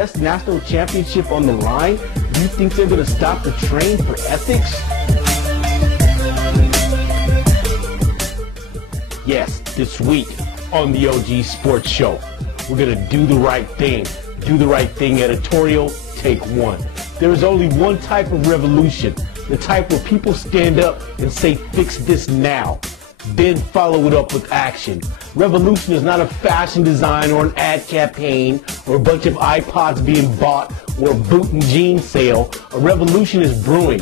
BCS National Championship on the line, do you think they're going to stop the train for ethics? Yes, this week on the OG Sports Show, we're going to do the right thing. Do the right thing editorial, take one. There is only one type of revolution, the type where people stand up and say, fix this now. Then follow it up with action. Revolution is not a fashion design or an ad campaign or a bunch of iPods being bought or a boot and jean sale. A revolution is brewing.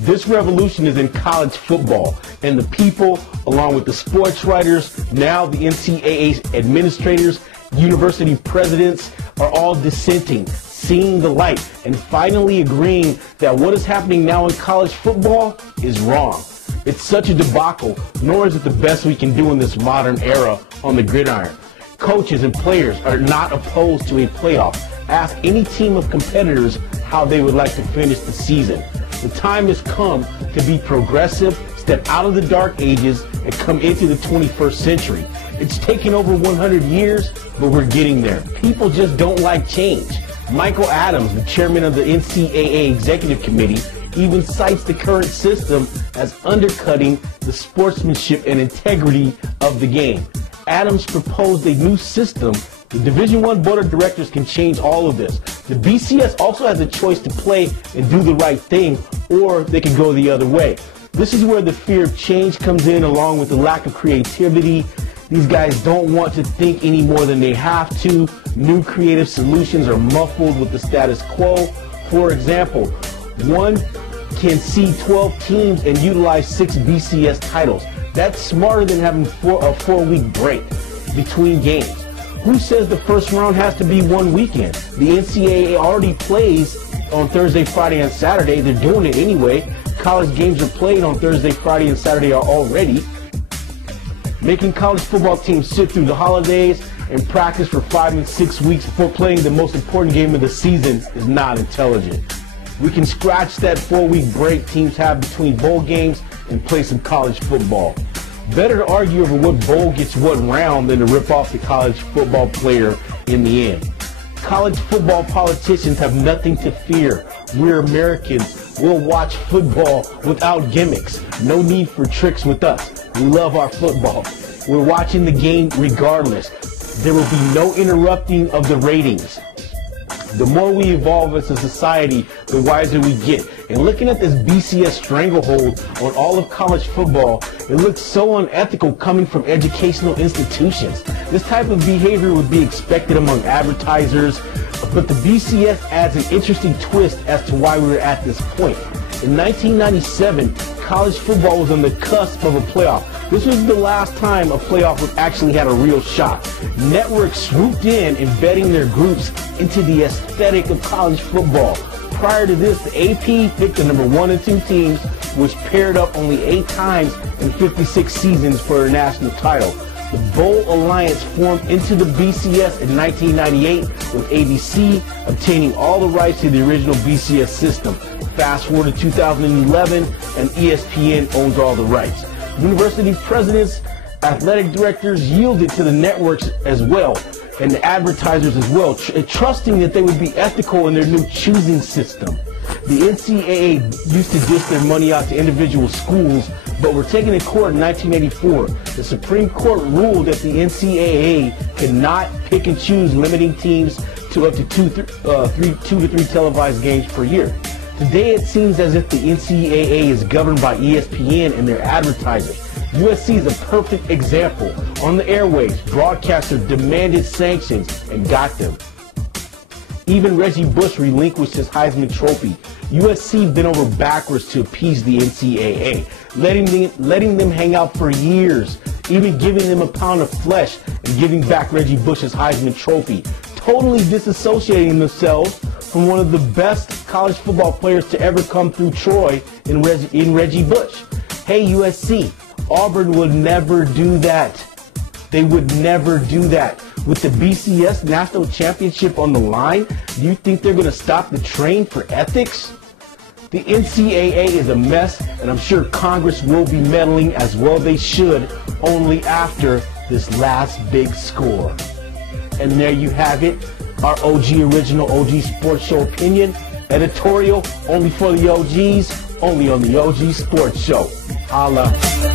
This revolution is in college football, and the people, along with the sports writers, now the NCAA administrators, university presidents, are all dissenting, seeing the light, and finally agreeing that what is happening now in college football is wrong. It's such a debacle, nor is it the best we can do in this modern era on the gridiron. Coaches and players are not opposed to a playoff. Ask any team of competitors how they would like to finish the season. The time has come to be progressive, step out of the dark ages, and come into the 21st century. It's taken over 100 years, but we're getting there. People just don't like change. Michael Adams, the chairman of the NCAA Executive Committee, even cites the current system as undercutting the sportsmanship and integrity of the game. Adams proposed a new system. The Division I Board of Directors can change all of this. The BCS also has a choice to play and do the right thing, or they can go the other way. This is where the fear of change comes in, along with the lack of creativity. These guys don't want to think any more than they have to. New creative solutions are muffled with the status quo. For example, one can see 12 teams and utilize 6 BCS titles. That's smarter than having a 4-week break between games. Who says the first round has to be one weekend? The NCAA already plays on Thursday, Friday, and Saturday. They're doing it anyway. College games are played on Thursday, Friday, and Saturday already. Making college football teams sit through the holidays and practice for 5 and 6 weeks before playing the most important game of the season is not intelligent. We can scratch that 4-week break teams have between bowl games and play some college football. Better to argue over what bowl gets what round than to rip off the college football player in the end. College football politicians have nothing to fear. We're Americans. We'll watch football without gimmicks. No need for tricks with us. We love our football. We're watching the game regardless. There will be no interrupting of the ratings. The more we evolve as a society, the wiser we get. And looking at this BCS stranglehold on all of college football, it looks so unethical coming from educational institutions. This type of behavior would be expected among advertisers, but the BCS adds an interesting twist as to why we're at this point. In 1997, college football was on the cusp of a playoff. This was the last time a playoff actually had a real shot. Networks swooped in, embedding their groups into the aesthetic of college football. Prior to this, the AP picked the number 1 and 2 teams, which paired up only 8 times in 56 seasons for a national title. The Bowl Alliance formed into the BCS in 1998, with ABC obtaining all the rights to the original BCS system. Fast forward to 2011, and ESPN owns all the rights. University presidents, athletic directors yielded to the networks as well, and the advertisers as well, trusting that they would be ethical in their new choosing system. The NCAA used to dish their money out to individual schools, but were taken to court in 1984. The Supreme Court ruled that the NCAA could not pick and choose, limiting teams to up to 2 to 3 televised games per year. Today it seems as if the NCAA is governed by ESPN and their advertisers. USC is a perfect example. On the airwaves, broadcasters demanded sanctions and got them. Even Reggie Bush relinquished his Heisman Trophy. USC bent over backwards to appease the NCAA, letting them hang out for years, even giving them a pound of flesh and giving back Reggie Bush's Heisman Trophy, totally disassociating themselves from one of the best college football players to ever come through Troy in Reggie Bush. Hey USC, Auburn would never do that. They would never do that. With the BCS National Championship on the line, do you think they're going to stop the train for ethics? The NCAA is a mess, and I'm sure Congress will be meddling, as well they should, only after this last big score. And there you have it. our OG original OG Sports Show opinion. Editorial, only for the OGs, only on the OG Sports Show. Holla.